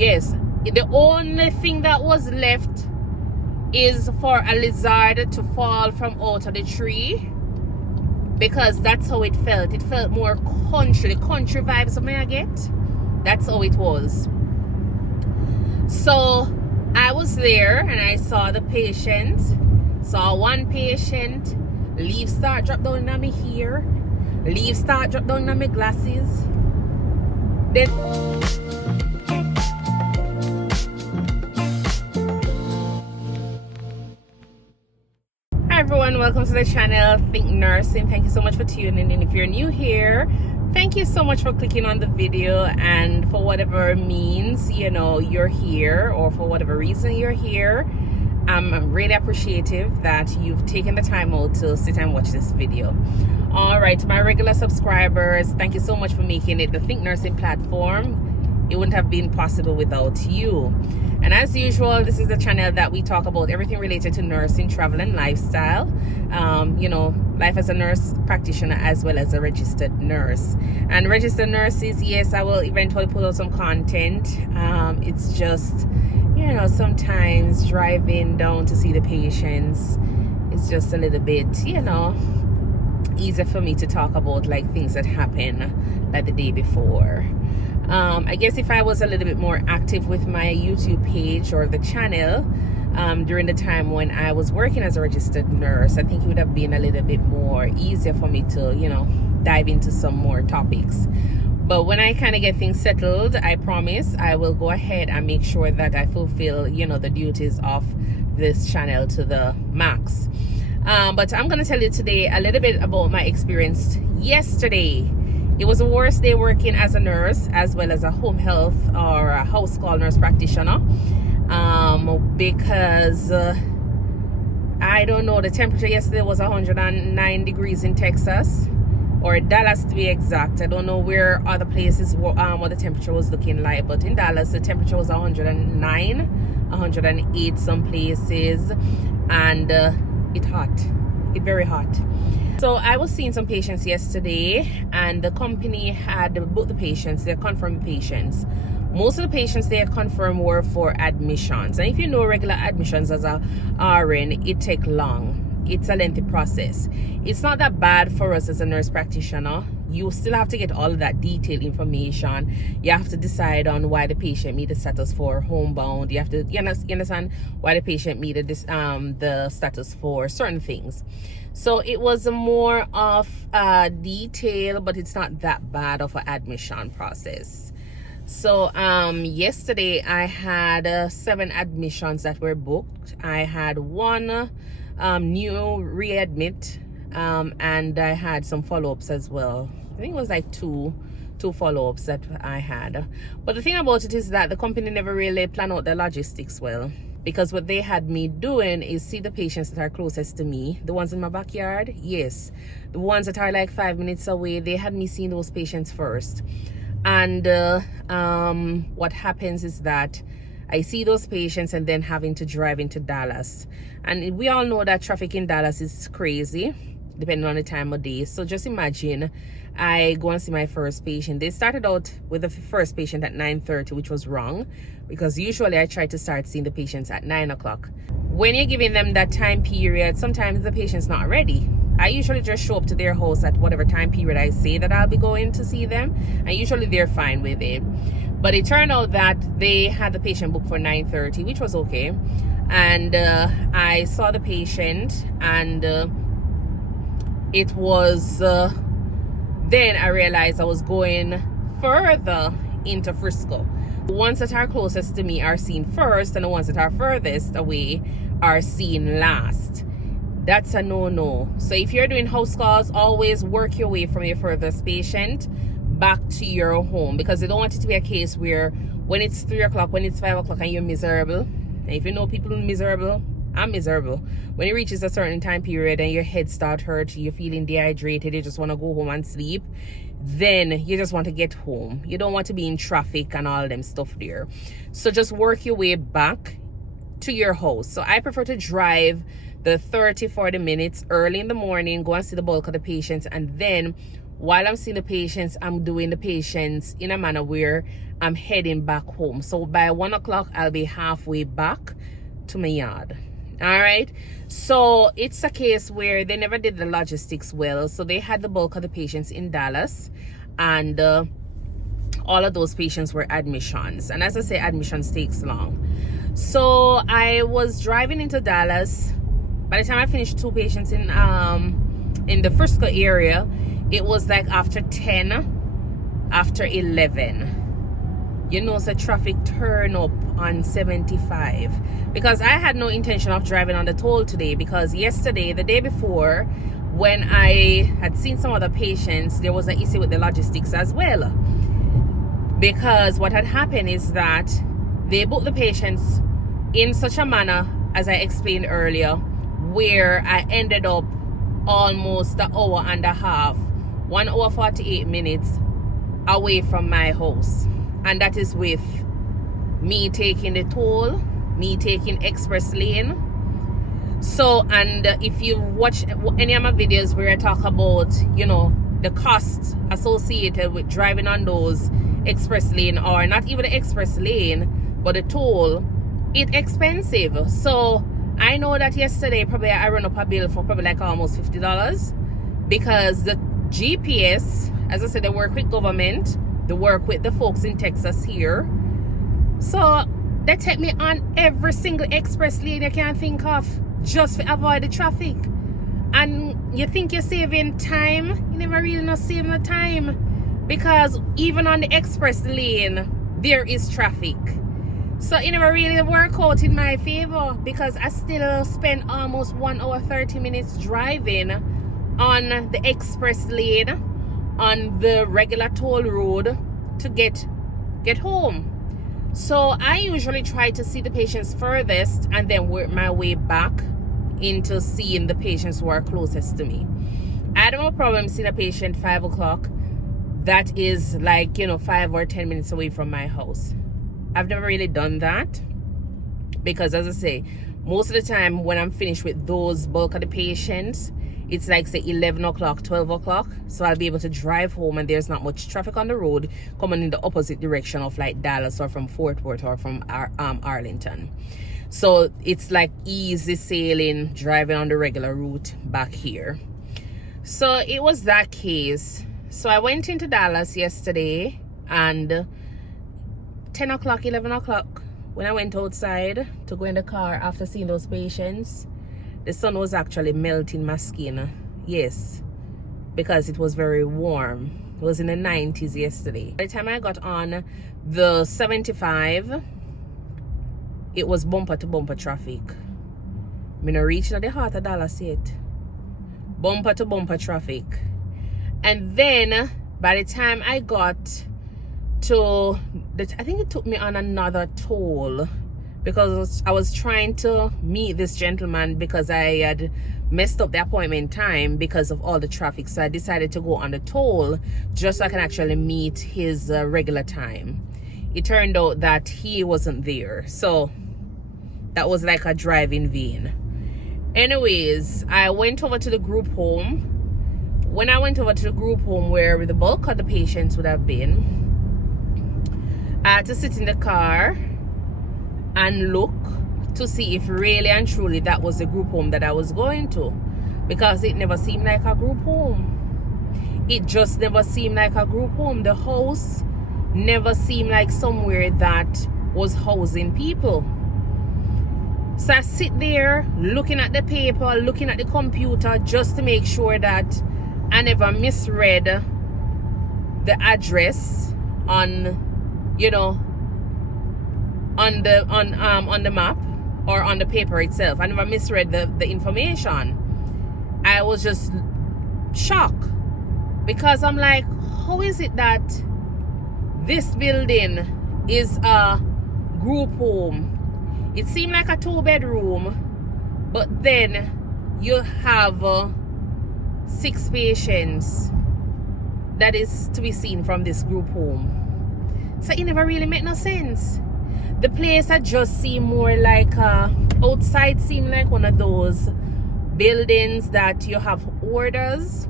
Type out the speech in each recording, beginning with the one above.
Yes, the only thing that was left is for a lizard to fall from out of the tree, because that's how it felt. It felt more country, the country vibes may I get. That's how it was. So I was there and I saw the patient, saw one patient, leaves start drop down on me here, leaves start drop down on my glasses. Then everyone, welcome to the channel Think Nursing. Thank you so much for tuning in. If you're new here, thank you so much for clicking on the video, and for whatever means you're here, or for whatever reason you're here, I'm really appreciative that you've taken the time out to sit and watch this video. All right, to my regular subscribers, thank you so much for making it the Think Nursing platform. It wouldn't have been possible without you. And as usual, this is the channel that we talk about everything related to nursing, travel, and lifestyle. Life as a nurse practitioner as well as a registered nurse. And registered nurses, yes, I will eventually put out some content. It's just, sometimes driving down to see the patients, it's just a little bit, easier for me to talk about like things that happen like the day before. I guess if I was a little bit more active with my YouTube page or the channel during the time when I was working as a registered nurse, I think it would have been a little bit more easier for me to, dive into some more topics. But when I kind of get things settled, I promise I will go ahead and make sure that I fulfill, the duties of this channel to the max. But I'm going to tell you today a little bit about my experience yesterday. It was the worst day working as a nurse, as well as a home health or a house call nurse practitioner, because I don't know, the temperature yesterday was 109 degrees in Texas, or Dallas to be exact. I don't know where other places what the temperature was looking like, but in Dallas the temperature was 109, 108 some places, and it very hot. So I was seeing some patients yesterday, and the company had booked the patients, they're confirmed patients. Most of the patients they had confirmed were for admissions. And if you know regular admissions as a RN, it takes long. It's a lengthy process. It's not that bad for us as a nurse practitioner. You still have to get all of that detailed information. You have to decide on why the patient meet the status for homebound. You have to, you understand why the patient meet the status for certain things. So it was more of detail, but it's not that bad of an admission process. So yesterday I had 7 admissions that were booked. I had one new readmit, and I had some follow-ups as well. I think it was like two follow-ups that I had. But the thing about it is that the company never really planned out the logistics well, because what they had me doing is see the patients that are closest to me, the ones in my backyard. Yes, the ones that are like 5 minutes away, they had me seeing those patients first. And what happens is that I see those patients and then having to drive into Dallas. And we all know that traffic in Dallas is crazy, depending on the time of day. So just imagine I go and see my first patient. They started out with the first patient at 9:30, which was wrong, because usually I try to start seeing the patients at 9 o'clock. When you're giving them that time period, sometimes the patient's not ready. I usually just show up to their house at whatever time period I say that I'll be going to see them, and usually they're fine with it. But it turned out that they had the patient booked for 9:30, which was okay. And I saw the patient, and it was then I realized I was going further into Frisco. The ones that are closest to me are seen first, and the ones that are furthest away are seen last. That's a no-no. So if you're doing house calls, always work your way from your furthest patient back to your home, because they don't want it to be a case where when it's 3 o'clock, when it's 5 o'clock and you're miserable. And if you know people miserable, I'm miserable. When it reaches a certain time period and your head start hurt, you're feeling dehydrated, you just want to go home and sleep, then you just want to get home. You don't want to be in traffic and all them stuff there. So just work your way back to your house. So I prefer to drive the 30-40 minutes early in the morning, go and see the bulk of the patients, and then while I'm seeing the patients, I'm doing the patients in a manner where I'm heading back home. So by 1 o'clock, I'll be halfway back to my yard. All right. So it's a case where they never did the logistics well. So they had the bulk of the patients in Dallas, and all of those patients were admissions. And as I say, admissions takes long. So I was driving into Dallas. By the time I finished 2 patients in the Frisco area, it was like after 10, after 11. You know, so traffic turn up on 75, because I had no intention of driving on the toll today, because yesterday, the day before, when I had seen some other patients, there was an issue with the logistics as well, because what had happened is that they booked the patients in such a manner, as I explained earlier, where I ended up almost an hour and a half, 1 hour 48 minutes away from my house. And that is with me taking the toll, me taking express lane. So, and if you watch any of my videos where I talk about, you know, the costs associated with driving on those express lane, or not even the express lane, but the toll, it's expensive. So I know that yesterday probably I run up a bill for probably like almost $50, because the GPS, as I said, they work with government. They work with the folks in Texas here. So they take me on every single express lane you can think of, just to avoid the traffic. And you think you're saving time, you never really not saving the time, because even on the express lane there is traffic. So it never really work out in my favor, because I still spend almost 1 hour 30 minutes driving on the express lane on the regular toll road to get home. So I usually try to see the patients furthest and then work my way back into seeing the patients who are closest to me. I had no problem seeing a patient 5 o'clock that is like, you know, 5 or 10 minutes away from my house. I've never really done that, because as I say, most of the time when I'm finished with those bulk of the patients, it's like say 11 o'clock, 12 o'clock. So I'll be able to drive home and there's not much traffic on the road coming in the opposite direction of like Dallas or from Fort Worth or from Arlington. So it's like easy sailing, driving on the regular route back here. So it was that case. So I went into Dallas yesterday, and 10 o'clock, 11 o'clock, when I went outside to go in the car after seeing those patients, the sun was actually melting my skin. Yes, because it was very warm. It was in the 90s yesterday. By the time I got on the 75, it was bumper to bumper traffic. I'm not reaching the heart of Dallas yet. Bumper to bumper traffic. And then by the time I got to I think it took me on another toll, because I was trying to meet this gentleman, because I had messed up the appointment time because of all the traffic. So I decided to go on the toll just so I can actually meet his regular time. It turned out that he wasn't there, so that was like a drive in vain. Anyways, I went over to the group home. When I went over to the group home where the bulk of the patients would have been, I had to sit in the car and look to see if really and truly that was the group home that I was going to, because it never seemed like a group home. It just never seemed like a group home. The house never seemed like somewhere that was housing people. So I sit there looking at the paper, looking at the computer, just to make sure that I never misread the address on, you know, on the map or on the paper itself. I never misread the information. I was just shocked, because I'm like, how is it that this building is a group home? It seemed like a 2-bedroom, but then you have 6 patients that is to be seen from this group home. So it never really made no sense. The place had just seemed more like outside seemed like one of those buildings that you have orders,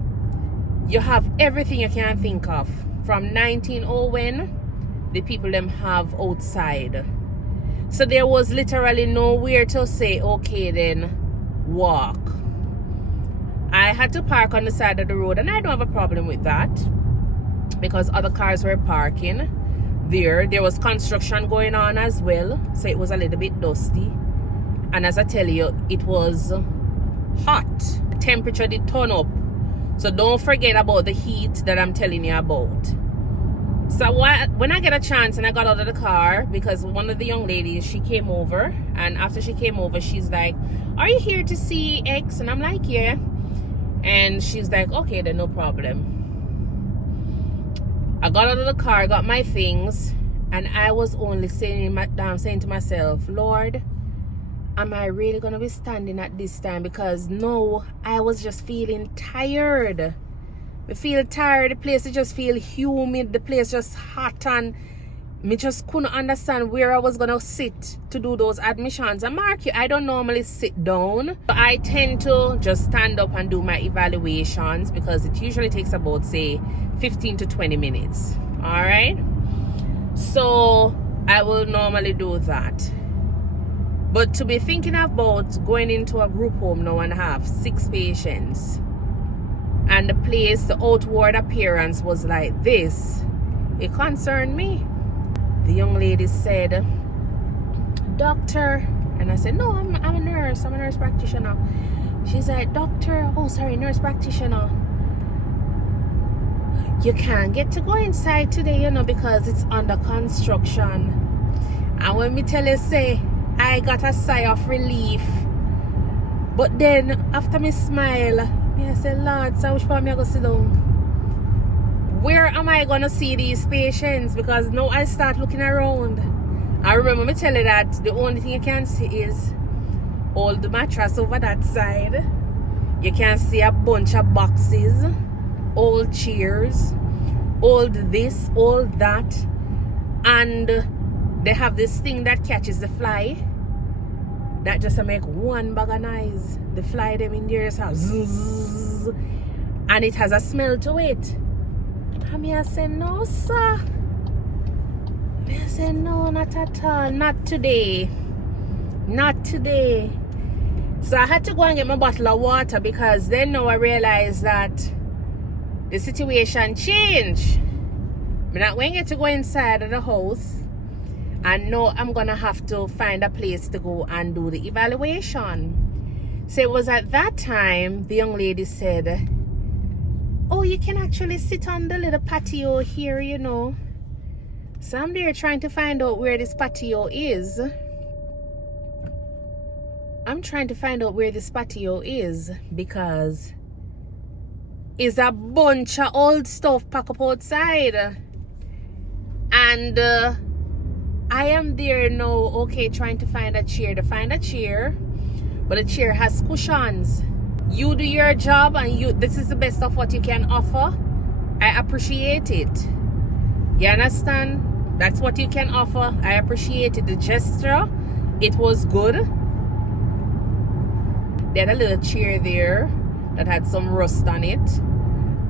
you have everything you can think of, from 1901 the people them have outside. So there was literally nowhere to say, okay then, walk. I had to park on the side of the road, and I don't have a problem with that because other cars were parking there. There was construction going on as well, so it was a little bit dusty. And as I tell you, it was hot. The temperature did turn up. So don't forget about the heat that I'm telling you about. So when I get a chance and I got out of the car, because one of the young ladies, she came over, and after she came over, she's like, are you here to see X? And I'm like, yeah. And she's like, okay, then no problem. I got out of the car, got my things, and I was only saying to myself, Lord, am I really gonna be standing at this time? Because no, I was just feeling tired. I feel tired. The place just feel humid. The place just hot, and me just couldn't understand where I was gonna sit to do those admissions. And mark you, I don't normally sit down. I tend to just stand up and do my evaluations because it usually takes about, say, 15 to 20 minutes. All right. So I will normally do that. But to be thinking about going into a group home now and have 6 patients, and the place, the outward appearance was like this, it concerned me. The young lady said, doctor, and I said, no, I'm a nurse, I'm a nurse practitioner. She's like, doctor, oh sorry, nurse practitioner, you can't get to go inside today, you know, because it's under construction. And when me tell you, say, I got a sigh of relief. But then after me smile, I said, Lord, so which part me I go sit down? Where am I gonna see these patients? Because now I start looking around. I remember me tell you that the only thing you can see is all the mattress over that side. You can see a bunch of boxes, old chairs, old this, all that, and they have this thing that catches the fly. That just make one bag of noise. The fly them in there just zzz, and it has a smell to it. And I said, no, sir. I said, no, not at all. Not today. Not today. So I had to go and get my bottle of water, because then now I realized that the situation changed. I'm not going to go inside of the house. And now I'm going to have to find a place to go and do the evaluation. So it was at that time the young lady said, oh, you can actually sit on the little patio here, you know. So I'm there trying to find out where this patio is. I'm trying to find out where this patio is, because it's a bunch of old stuff packed up outside. And I am there now, okay, trying to find a chair. To find a chair, but the chair has cushions. You do your job, and this is the best of what you can offer. I appreciate it. You understand? That's what you can offer. I appreciate it. The gesture, it was good. They had a little chair there that had some rust on it,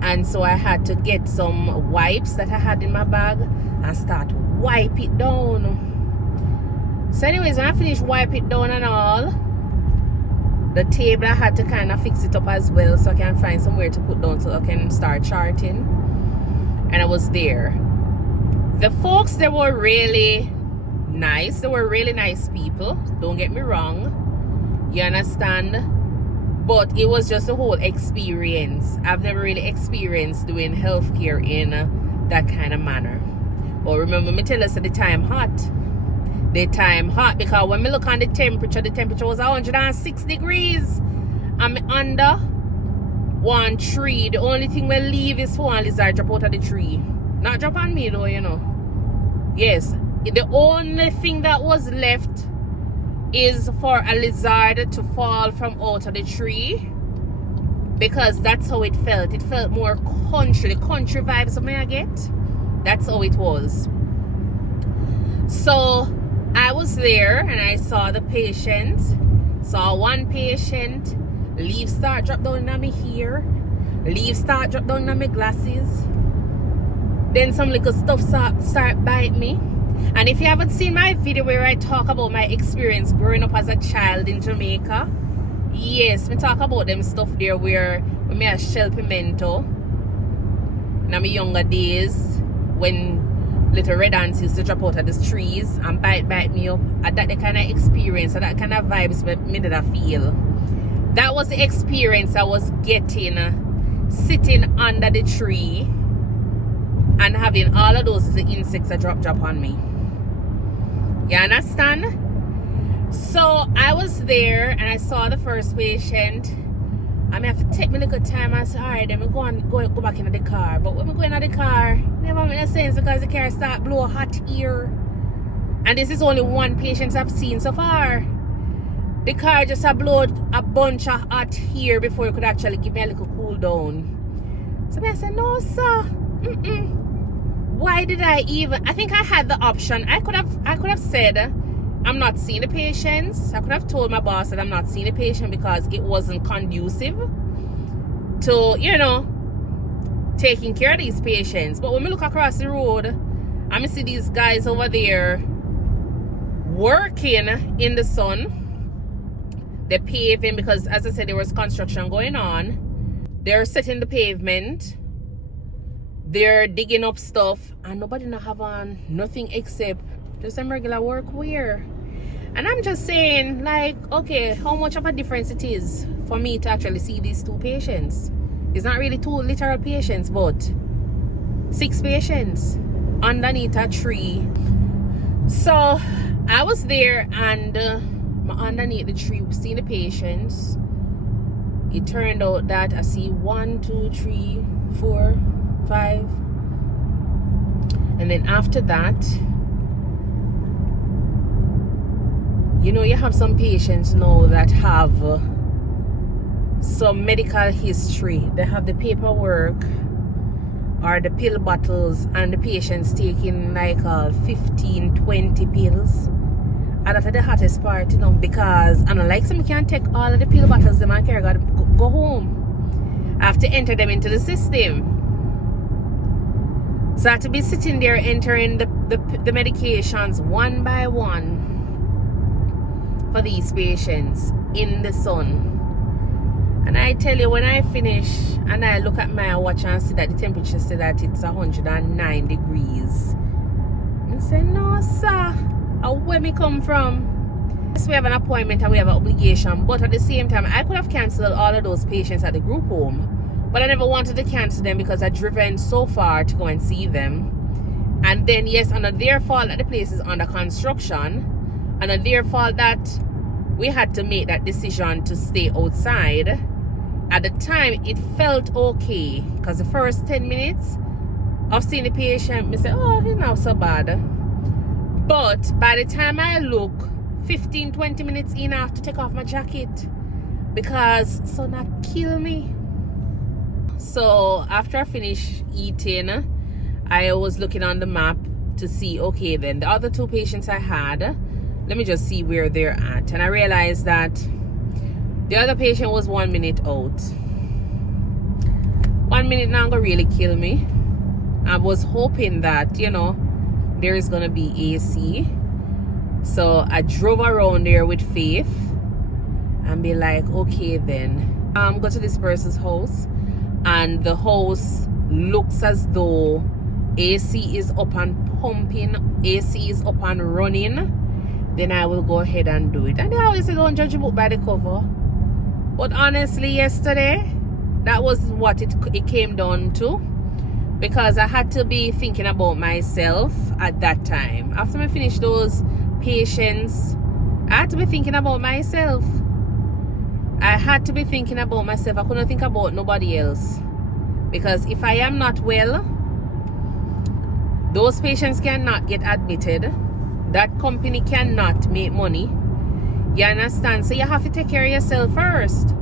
and so I had to get some wipes that I had in my bag and start wipe it down. So anyways, when I finished wipe it down and all, the table I had to kind of fix it up as well, so I can find somewhere to put down so I can start charting. And I was there. The folks, they were really nice. They were really nice people, don't get me wrong. You understand? But it was just a whole experience. I've never really experienced doing healthcare in that kind of manner. But remember me tell us at the time hot. The time hot, because when we look on the temperature was 106 degrees. I'm under one tree. The only thing we leave is for one lizard drop out of the tree. Not drop on me though, you know. Yes, the only thing that was left is for a lizard to fall from out of the tree, because that's how it felt. It felt more country, the country vibes may I get. That's how it was. So I was there and I saw the patient. Saw one patient. Leaves start drop down on me here. Leaves start drop down on my glasses. then some little stuff start bite me. And if you haven't seen my video where I talk about my experience growing up as a child in Jamaica, yes, we talk about them stuff there where me a shell pimento in my younger days when little red ants used to drop out of the trees and bite me up. And that the kind of experience and that kind of vibes me did I feel. That was the experience I was getting sitting under the tree and having all of those insects that drop on me. You understand? So I was there and I saw the first patient. I may have to take me a little time and say, alright, then we go back into the car. But when we go into the car, never make no sense because the car start blow hot air. And this is only one patient I've seen so far. The car just blow a bunch of hot air before it could actually give me a little cool down. So I said, no sir. Why did I even? I think I had the option. I could have said I'm not seeing the patients. I could have told my boss that I'm not seeing the patient because it wasn't conducive to, you know, taking care of these patients. But when we look across the road, I see these guys over there working in the sun. They're paving because, as I said, there was construction going on. They're setting the pavement. They're digging up stuff, and nobody not have on nothing except just some regular work wear. And I'm just saying, like, okay, how much of a difference it is for me to actually see these two patients. It's not really two literal patients, but 6 patients underneath a tree. So I was there and underneath the tree seeing the patients. It turned out that I see 1, 2, 3, 4, 5, and then after that, you know, you have some patients now that have some medical history. They have the paperwork or the pill bottles, and the patients taking like 15, 20 pills. And that's the hottest part, you know, because I don't like some can't take all of the pill bottles them and carry go home. I have to enter them into the system. So I have to be sitting there entering the medications one by one for these patients in the sun. And I tell you, when I finish and I look at my watch and see that the temperature says that it's 109 degrees, I say, no sir, where me come from? Yes, we have an appointment and we have an obligation, but at the same time I could have cancelled all of those patients at the group home, but I never wanted to cancel them because I'd driven so far to go and see them. And then yes, under their fault that the place is under construction, and under their fault that we had to make that decision to stay outside. At the time it felt okay because the first 10 minutes of seeing the patient, I say, oh, it's not so bad. But by the time I look 15-20 minutes in, I have to take off my jacket because sun not kill me. So after I finished eating, I was looking on the map to see, okay, then the other 2 patients I had, let me just see where they're at. And I realized that the other patient was 1 minute out. 1 minute now gonna really kill me. I was hoping that, you know, there is gonna be AC. So I drove around there with faith and be like, okay then, go to this person's house, and the house looks as though AC is up and pumping, AC is up and running. Then I will go ahead and do it. And they always say don't judge a book by the cover, but honestly yesterday that was what it came down to, because I had to be thinking about myself at that time. After I finished those patients, I had to be thinking about myself. I had to be thinking about myself. I couldn't think about nobody else, because if I am not well, those patients cannot get admitted. That company cannot make money. You understand? So you have to take care of yourself first.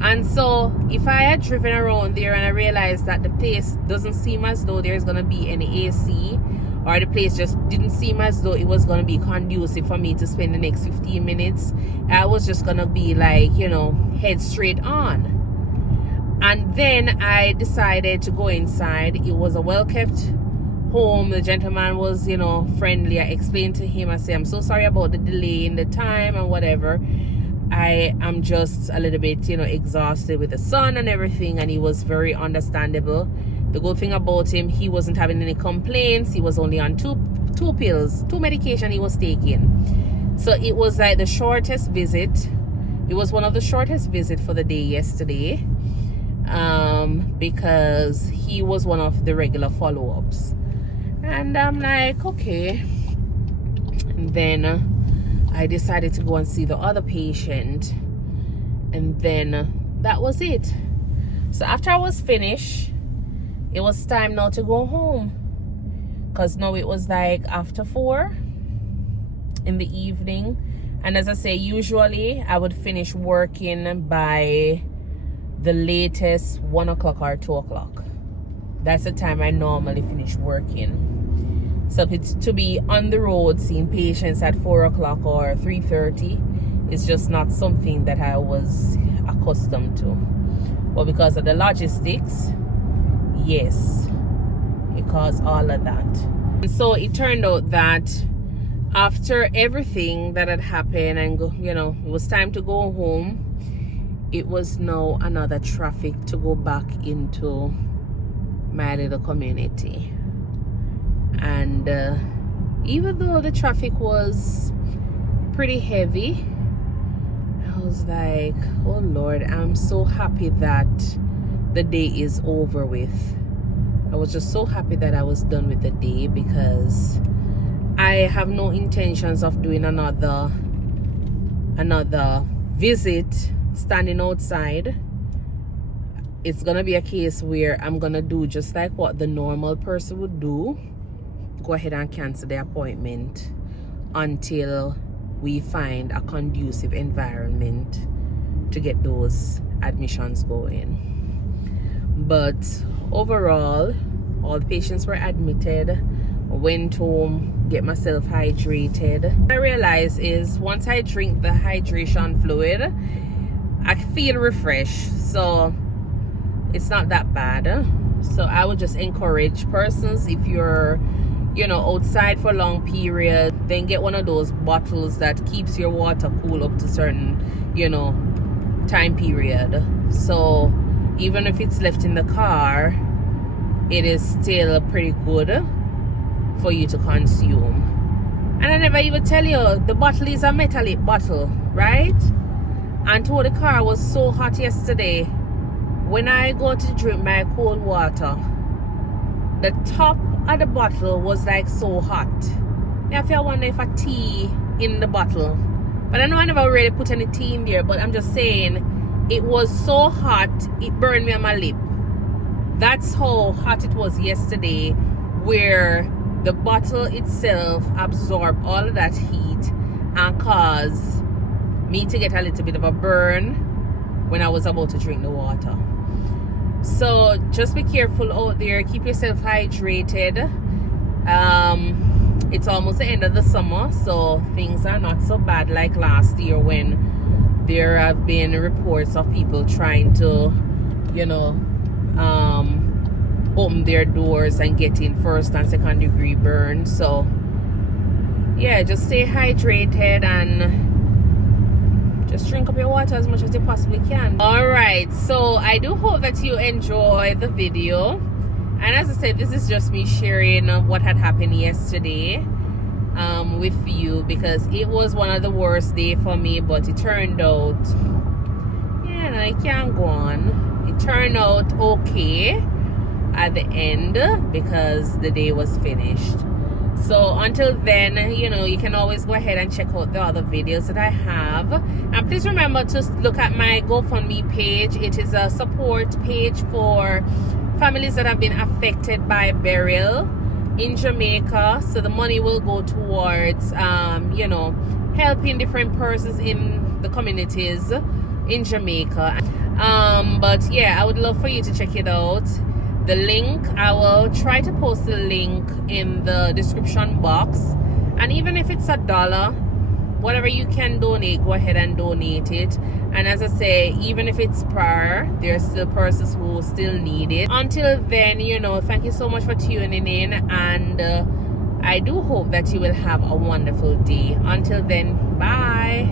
And so if I had driven around there and I realized that the place doesn't seem as though there's going to be any AC, or the place just didn't seem as though it was going to be conducive for me to spend the next 15 minutes, I was just going to be like, you know, head straight on. And then I decided to go inside. It was a well-kept home, the gentleman was, you know, friendly. I explained to him, I said, I'm so sorry about the delay in the time and whatever. I am just a little bit, you know, exhausted with the sun and everything, and he was very understandable. The good thing about him, he wasn't having any complaints. He was only on two pills, two medication he was taking. So it was like the shortest visit. It was one of the shortest visits for the day yesterday, because he was one of the regular follow-ups. And I'm like, okay. And then I decided to go and see the other patient, and then that was it. So after I was finished, it was time now to go home, because now it was like after 4 in the evening. And as I say, usually I would finish working by the latest 1 o'clock or 2 o'clock. That's the time I normally finish working. So to be on the road seeing patients at 4 o'clock or 3:30 is just not something that I was accustomed to. But because of the logistics, yes, it caused all of that. And so it turned out that after everything that had happened and you know, it was time to go home, it was now another traffic to go back into my little community. And even though the traffic was pretty heavy, I was like, oh Lord, I'm so happy that the day is over with. I was just so happy that I was done with the day, because I have no intentions of doing another visit standing outside. It's gonna be a case where I'm gonna do just like what the normal person would do, go ahead and cancel the appointment until we find a conducive environment to get those admissions going. But overall, all the patients were admitted. Went home, get myself hydrated. What I realized is once I drink the hydration fluid, I feel refreshed, so it's not that bad. So I would just encourage persons, if you're, you know, outside for a long period, then get one of those bottles that keeps your water cool up to certain, you know, time period. So even if it's left in the car, it is still pretty good for you to consume. And I never even tell you, the bottle is a metallic bottle, right? And the car was so hot yesterday. When I go to drink my cold water, the top of the bottle was like so hot. I feel wonder if a tea in the bottle. But I know I never really put any tea in there, but I'm just saying, it was so hot, it burned me on my lip. That's how hot it was yesterday, where the bottle itself absorbed all of that heat and caused me to get a little bit of a burn when I was about to drink the water. So just be careful out there, keep yourself hydrated. It's almost the end of the summer, so things are not so bad like last year when there have been reports of people trying to, you know, open their doors and get in first and second degree burn. So yeah, just stay hydrated and just drink up your water as much as you possibly can. All right, so I do hope that you enjoy the video, and as I said, this is just me sharing what had happened yesterday with you, because it was one of the worst days for me, but it turned out, yeah, no, it can't go on. It turned out okay at the end because the day was finished. So until then, you know, you can always go ahead and check out the other videos that I have, and please remember to look at my GoFundMe page. It is a support page for families that have been affected by BERYL in Jamaica. So the money will go towards you know, helping different persons in the communities in Jamaica. But yeah, I would love for you to check it out. The link, I will try to post the link in the description box, and even if it's $1, whatever you can donate, go ahead and donate it. And as I say, even if it's prior, there's still persons who still need it. Until then, you know, thank you so much for tuning in, and I do hope that you will have a wonderful day. Until then, bye.